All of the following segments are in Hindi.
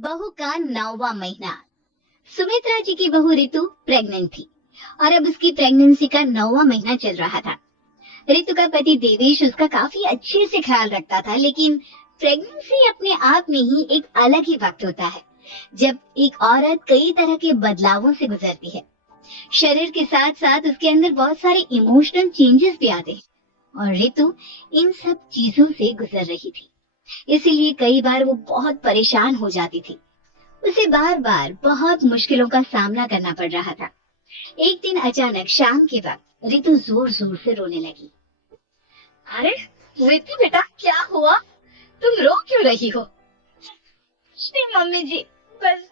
बहू का 9वां महीना। सुमित्रा जी की बहू रितु प्रेग्नेंट थी और अब उसकी प्रेगनेंसी का 9वां महीना चल रहा था। रितु का पति देवेश उसका काफी अच्छे से ख्याल रखता था, लेकिन प्रेगनेंसी अपने आप में ही एक अलग ही वक्त होता है जब एक औरत कई तरह के बदलावों से गुजरती है। शरीर के साथ साथ उसके अंदर बहुत सारे इमोशनल चेंजेस भी आते हैं और रितु इन सब चीजों से गुजर रही थी। इसीलिए कई बार वो बहुत परेशान हो जाती थी। उसे बार बार बहुत मुश्किलों का सामना करना पड़ रहा था। एक दिन अचानक शाम के वक्त रितु जोर जोर से रोने लगी। अरे रितु बेटा, क्या हुआ? तुम रो क्यों रही हो? नहीं मम्मी जी, बस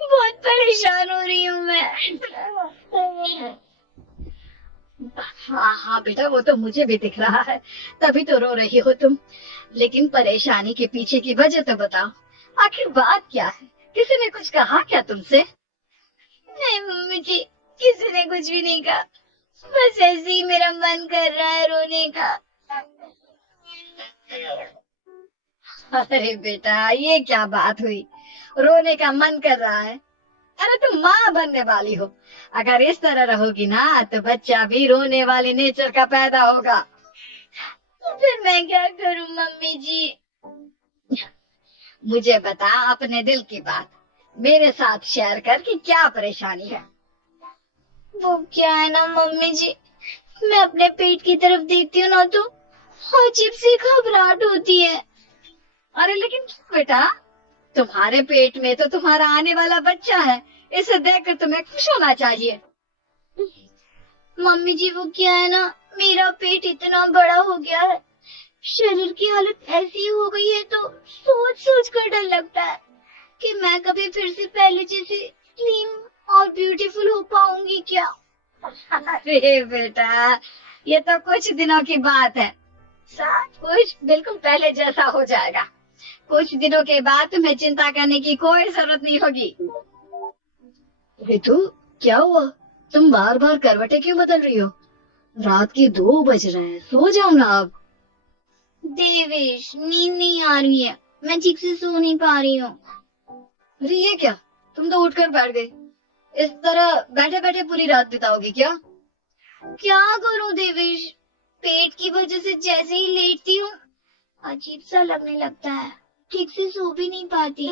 बहुत परेशान हो रही हूँ मैं। हाँ हाँ बेटा, वो तो मुझे भी दिख रहा है, तभी तो रो रही हो तुम। लेकिन परेशानी के पीछे की वजह तो बताओ, आखिर बात क्या है? किसी ने कुछ कहा क्या तुमसे? नहीं मम्मी जी, किसी ने कुछ भी नहीं कहा, बस ऐसे ही मेरा मन कर रहा है रोने का। अरे बेटा, ये क्या बात हुई? रोने का मन कर रहा है? अरे तुम माँ बनने वाली हो, अगर इस तरह रहोगी ना तो बच्चा भी रोने वाले नेचर का पैदा होगा। तो फिर मैं क्या करूं मम्मी जी? मुझे बता अपने दिल की बात, मेरे साथ शेयर कर कि क्या परेशानी है। वो क्या है ना मम्मी जी, मैं अपने पेट की तरफ देखती हूँ ना तो अजीब सी घबराहट होती है। अरे लेकिन बेटा, तुम्हारे पेट में तो तुम्हारा आने वाला बच्चा है, इसे देखकर तुम्हें खुश होना चाहिए। मम्मी जी वो क्या है ना, मेरा पेट इतना बड़ा हो गया है, शरीर की हालत ऐसी हो गई है तो सोच सोच कर डर लगता है कि मैं कभी फिर से पहले जैसे स्लिम और ब्यूटीफुल हो पाऊंगी क्या। अरे बेटा, ये तो कुछ दिनों की बात है, सब कुछ बिल्कुल पहले जैसा हो जाएगा। कुछ दिनों के बाद तुम्हें चिंता करने की कोई जरूरत नहीं होगी। रितु, क्या हुआ? तुम बार बार करवटें क्यों बदल रही हो? रात के 2 बज रहे हैं, सो जाओ ना अब। देवेश, नींद नहीं आ रही है, मैं ठीक से सो नहीं पा रही हूँ। अरे ये क्या, तुम तो उठकर बैठ गई। इस तरह बैठे बैठे पूरी रात बिताओगी क्या? क्या करूं देवेश, पेट की वजह से जैसे ही लेटती हूँ अजीब सा लगने लगता है, ठीक से सो भी नहीं पाती।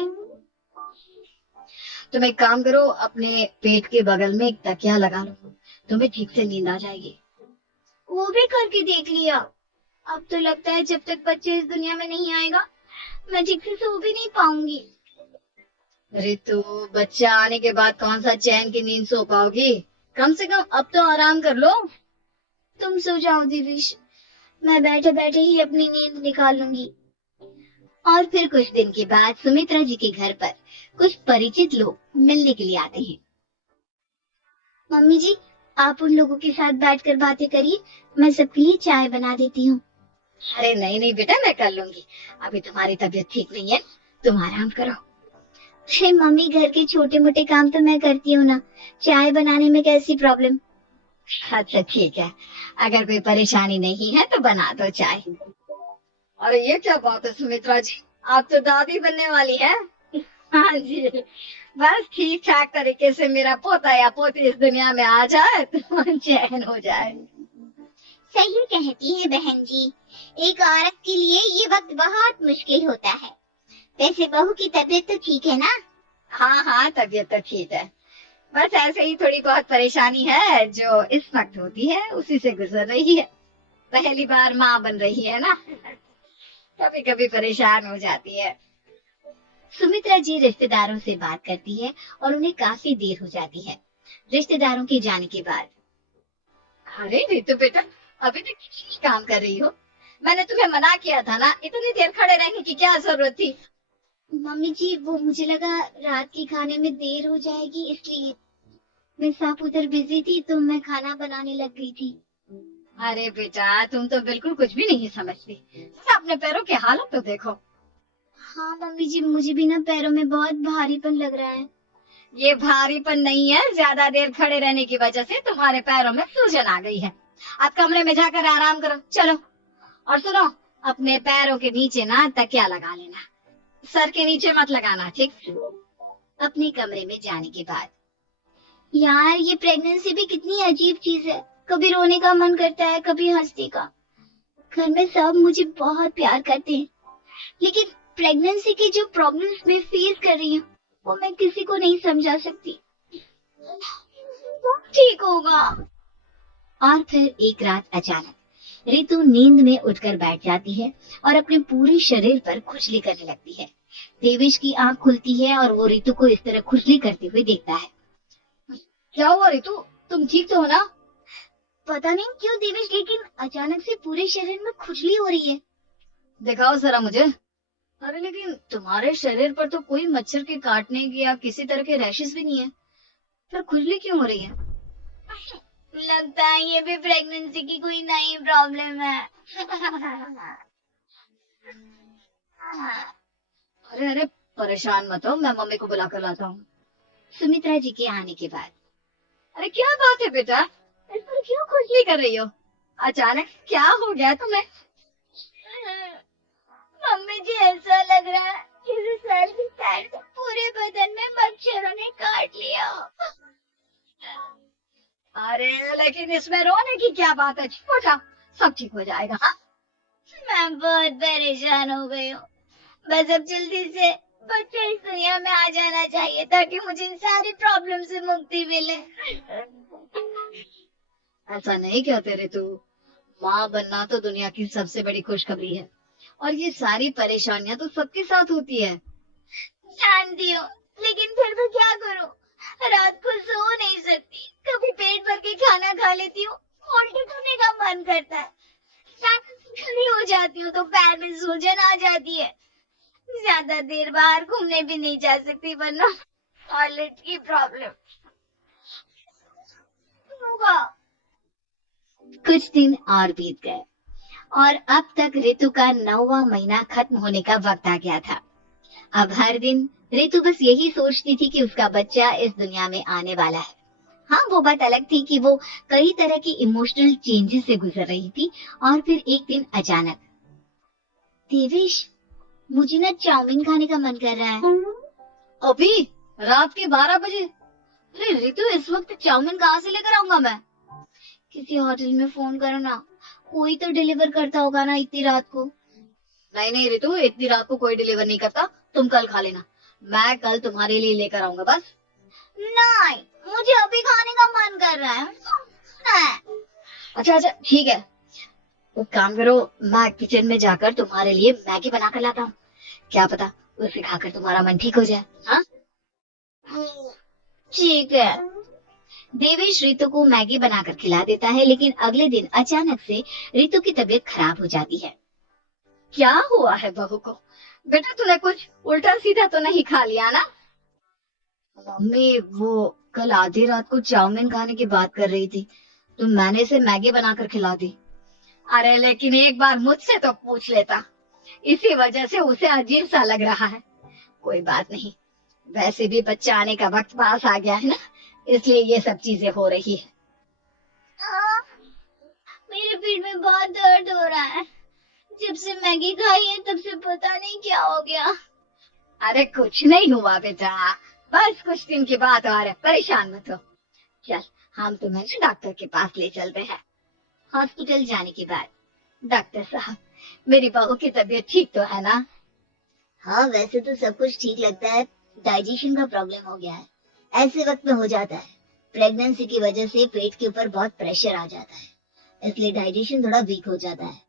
तुम एक काम करो, अपने पेट के बगल में एक तकिया लगा लो, तुम्हें ठीक से नींद आ जाएगी। वो भी करके देख लिया, अब तो लगता है जब तक बच्चे इस दुनिया में नहीं आएगा मैं ठीक से सो भी नहीं पाऊंगी। रितु, बच्चा आने के बाद कौन सा चैन की नींद सो पाओगी? कम से कम अब तो आराम कर लो। तुम सो जाओ दिविश, मैं बैठे बैठे ही अपनी नींद निकाल लूंगी। और फिर कुछ दिन के बाद सुमित्रा जी के घर पर कुछ परिचित लोग मिलने के लिए आते हैं। मम्मी जी, आप उन लोगों के साथ बैठकर बातें करिए, मैं सबके लिए चाय बना देती हूँ। अरे नहीं नहीं बेटा, मैं कर लूंगी, अभी तुम्हारी तबीयत ठीक नहीं है, तुम आराम करो। अरे मम्मी, घर के छोटे मोटे काम तो मैं करती हूँ ना, चाय बनाने में कैसी प्रॉब्लम? अच्छा ठीक है, अगर कोई परेशानी नहीं है तो बना दो चाय। अरे ये क्या बात है सुमित्रा जी, आप तो दादी बनने वाली है। हाँ जी, बस ठीक ठाक तरीके से मेरा पोता या पोती इस दुनिया में आ जाए तो चैन हो जाए। सही कहती है बहन जी, एक औरत के लिए ये वक्त बहुत मुश्किल होता है। वैसे बहू की तबीयत तो ठीक है ना? हाँ हाँ, तबीयत तो ठीक है, बस ऐसे ही थोड़ी बहुत परेशानी है जो इस वक्त होती है, उसी से गुजर रही है। पहली बार माँ बन रही है ना, कभी कभी परेशान हो जाती है। सुमित्रा जी रिश्तेदारों से बात करती है और उन्हें काफी देर हो जाती है। रिश्तेदारों के जाने के बाद, अरे रितु बेटा, अभी तक किस काम कर रही हो? मैंने तुम्हें मना किया था ना, इतनी देर खड़े रहने की क्या जरूरत थी? मम्मी जी वो मुझे लगा रात के खाने में देर हो जाएगी, इसलिए मैं साफ उधर बिजी थी तो मैं खाना बनाने लग गई थी। अरे बेटा, तुम तो बिल्कुल कुछ भी नहीं समझती, अपने पैरों की हालत तो देखो। हाँ मम्मी जी, मुझे भी ना पैरों में बहुत भारीपन लग रहा है। ये भारीपन नहीं है, ज्यादा देर खड़े रहने की वजह से तुम्हारे पैरों में सूजन आ गई है। आप कमरे में जाकर आराम करो, चलो। और सुनो, अपने पैरों के नीचे ना तकिया लगा लेना, सर के नीचे मत लगाना, ठीक? अपने कमरे में जाने के बाद, यार ये प्रेगनेंसी भी कितनी अजीब चीज है, कभी रोने का मन करता है, कभी हंसने का। घर में सब मुझे बहुत प्यार करते हैं, लेकिन प्रेगनेंसी की जो प्रॉब्लम्स मैं फेस कर रही हूँ वो मैं किसी को नहीं समझा सकती। ठीक होगा। और फिर एक रात अचानक रितु नींद में उठकर बैठ जाती है और अपने पूरे शरीर पर खुजली करने लगती है। देवेश की आंख खुलती है और वो रितु को इस तरह खुजली करते हुए देखता है। क्या हुआ रितु, तुम ठीक तो हो ना? पता नहीं क्यों देवेश, लेकिन अचानक से पूरे शरीर में खुजली हो रही है। दिखाओ जरा मुझे। अरे लेकिन तुम्हारे शरीर पर तो कोई मच्छर के काटने की या किसी तरह के रैशेस भी नहीं है, फिर खुजली क्यों हो रही है? लगता है ये भी प्रेगनेंसी की कोई नई प्रॉब्लम है। अरे अरे परेशान मत हो, मैं मम्मी को बुला कर लाता हूँ। सुमित्रा जी के आने के बाद, अरे क्या बात है बेटा, इस पर क्यों खुजली कर रही हो? अचानक क्या हो गया तुम्हें? मम्मी जी ऐसा लग रहा है जैसे सर की साइड से पूरे बदन में मच्छरों ने काट लिया। अरे लेकिन इसमें रोने की क्या बात है, छोटा सब ठीक हो जाएगा। हाँ? मैं बहुत परेशान हो गई हूँ, बस अब जल्दी से बच्चा इस दुनिया में आ जाना चाहिए ताकि मुझे इन सारी प्रॉब्लम से मुक्ति मिले। ऐसा नहीं कहते रितु, माँ बनना तो दुनिया की सबसे बड़ी खुशखबरी है और ये सारी परेशानियां तो सबके साथ होती है। जानती हूँ, लेकिन फिर मैं क्या करूँ? रात को सो नहीं सकती, कभी पेट भर के खाना खा लेती हूँ, उल्टी करने का मन करता है, खड़ी हो जाती हूँ तो पैर में सूजन आ जाती है, ज्यादा देर बाहर घूमने भी नहीं जा सकती वरना टॉयलेट की प्रॉब्लम। कुछ दिन और बीत गए और अब तक रितु का 9वां महीना खत्म होने का वक्त आ गया था। अब हर दिन रितु बस यही सोचती थी कि उसका बच्चा इस दुनिया में आने वाला है। हाँ, वो बात अलग थी कि वो कई तरह की इमोशनल चेंजेस से गुजर रही थी और फिर एक दिन अचानक, देवेश मुझे ना चाउमीन खाने का मन कर रहा है। अभी रात के 12 बजे? अरे रितु, इस वक्त चाउमीन कहाँ से लेकर आऊंगा मैं? किसी होटल में फोन करो ना, कोई तो डिलीवर करता होगा ना इतनी रात को। नहीं नहीं रितु, इतनी रात को कोई डिलीवर नहीं करता, तुम कल खा लेना, मैं कल तुम्हारे लिए लेकर आऊंगा बस। नहीं, मुझे अभी खाने का मन कर रहा है। अच्छा अच्छा ठीक है, तो काम करो, मैं किचन में जाकर तुम्हारे लिए मैगी बना कर लाता हूँ, क्या पता उसे खाकर तुम्हारा मन ठीक हो जाए। हाँ ठीक है। देवेश रितु को मैगी बनाकर खिला देता है, लेकिन अगले दिन अचानक से रितु की तबीयत खराब हो जाती है। क्या हुआ है बहू को? बेटा तूने कुछ उल्टा सीधा तो नहीं खा लिया ना? मम्मी वो कल आधी रात को चाउमीन खाने की बात कर रही थी तो मैंने इसे मैगी बनाकर खिला दी। अरे लेकिन एक बार मुझसे तो पूछ लेता, इसी वजह से उसे अजीब सा लग रहा है। कोई बात नहीं, वैसे भी बच्चा आने का वक्त पास आ गया है ना, इसलिए ये सब चीजें हो रही है। मेरे पेट में बहुत दर्द हो रहा है, जब से मैगी खाई है तब से पता नहीं क्या हो गया। अरे कुछ नहीं हुआ बेटा, बस कुछ दिन की बात और है, परेशान मत हो। चल हम तुम्हें डॉक्टर के पास ले चलते हैं। हॉस्पिटल जाने के बाद, डॉक्टर साहब मेरी बहू की तबीयत ठीक तो है ना? हाँ वैसे तो सब कुछ ठीक लगता है, डाइजेशन का प्रॉब्लम हो गया है, ऐसे वक्त में हो जाता है। प्रेगनेंसी की वजह से पेट के ऊपर बहुत प्रेशर आ जाता है, इसलिए डाइजेशन थोड़ा वीक हो जाता है,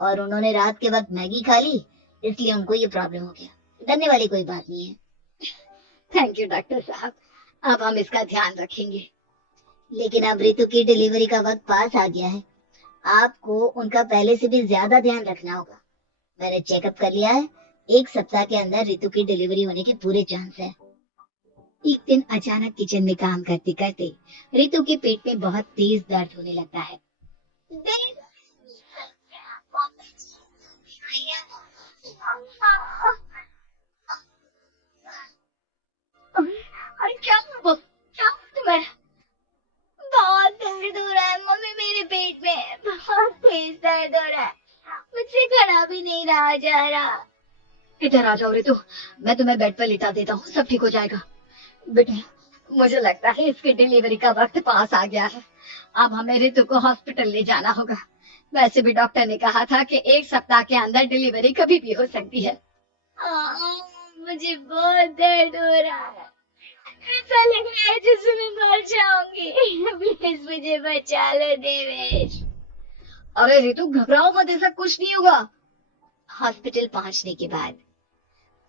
और उन्होंने रात के वक्त मैगी खा ली, इसलिए उनको ये प्रॉब्लम हो गया। डरने वाली कोई बात नहीं है। थैंक यू डॉक्टर साहब, अब हम इसका ध्यान रखेंगे। लेकिन अब रितु की डिलीवरी का वक्त पास आ गया है, आपको उनका पहले से भी ज्यादा ध्यान रखना होगा। मैंने चेकअप कर लिया है, 1 सप्ताह के अंदर रितु की डिलीवरी होने के पूरे चांस है। एक दिन अचानक किचन में काम करते करते रितु के पेट में बहुत तेज दर्द होने लगता है। अरे क्या तुम्हें? बहुत दर्द हो रहा है मम्मी, मेरे पेट में बहुत तेज दर्द हो रहा है, मुझसे खड़ा भी नहीं रहा जा रहा। इधर आ जाओ रितु, मैं तुम्हें बेड पर लिटा देता हूँ, सब ठीक हो जाएगा। बेटा, मुझे लगता है इसकी डिलीवरी का वक्त पास आ गया है। अब हमें रितु को हॉस्पिटल ले जाना होगा। वैसे भी डॉक्टर ने कहा था कि 1 सप्ताह के अंदर डिलीवरी कभी भी हो सकती है। मुझे बहुत दर्द हो रहा है, ऐसा लग रहा है जैसे मैं मर जाऊंगी। प्लीज मुझे बचा लो देवेश। अरे रितु, घबराओ मत, ऐसा कुछ नहीं होगा। हॉस्पिटल पहुंचने के बाद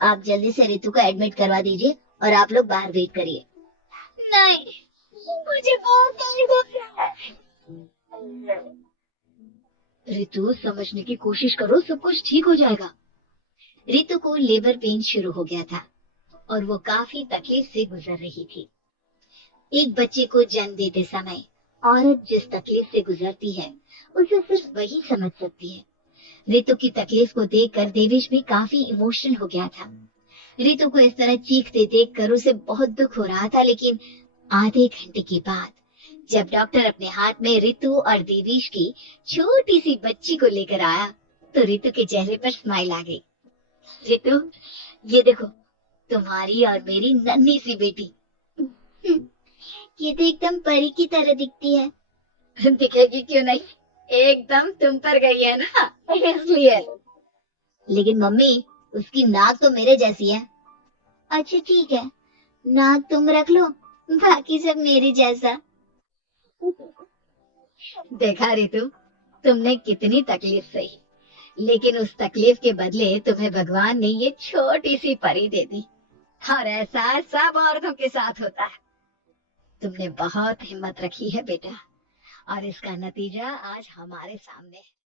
आप जल्दी से रितु को एडमिट करवा दीजिए और आप लोग बाहर वेट करिए। नहीं, मुझे बहुत दर्द हो रहा है। रितु, समझने की कोशिश करो, सब कुछ ठीक हो जाएगा। रितु को लेबर पेन शुरू हो गया था और वो काफी तकलीफ से गुजर रही थी। एक बच्चे को जन्म देते समय औरत जिस तकलीफ से गुजरती है उसे सिर्फ वही समझ सकती है। रितु की तकलीफ को देखकर देवेश भी काफी इमोशनल हो गया था। रितु को इस तरह चीखते देखकर उसे बहुत दुख हो रहा था, लेकिन आधे घंटे के बाद जब डॉक्टर अपने हाथ में रितु और देवेश की छोटी सी बच्ची को लेकर आया तो रितु के चेहरे पर स्माइल आ गई। रितु, ये देखो, तुम्हारी और मेरी नन्ही सी बेटी। ये तो एकदम परी की तरह दिखती है। दिखेगी क्यों नहीं, एकदम तुम पर गई है ना, इसलिए। लेकिन मम्मी, उसकी नाक तो मेरे जैसी है। अच्छा ठीक है, नाक तुम रख लो, बाकी सब मेरे जैसा। देखा रितु, तुमने कितनी तकलीफ सही, लेकिन उस तकलीफ के बदले तुम्हें भगवान ने ये छोटी सी परी दे दी। और ऐसा सब औरतों के साथ होता है। तुमने बहुत हिम्मत रखी है बेटा, और इसका नतीजा आज हमारे सामने है।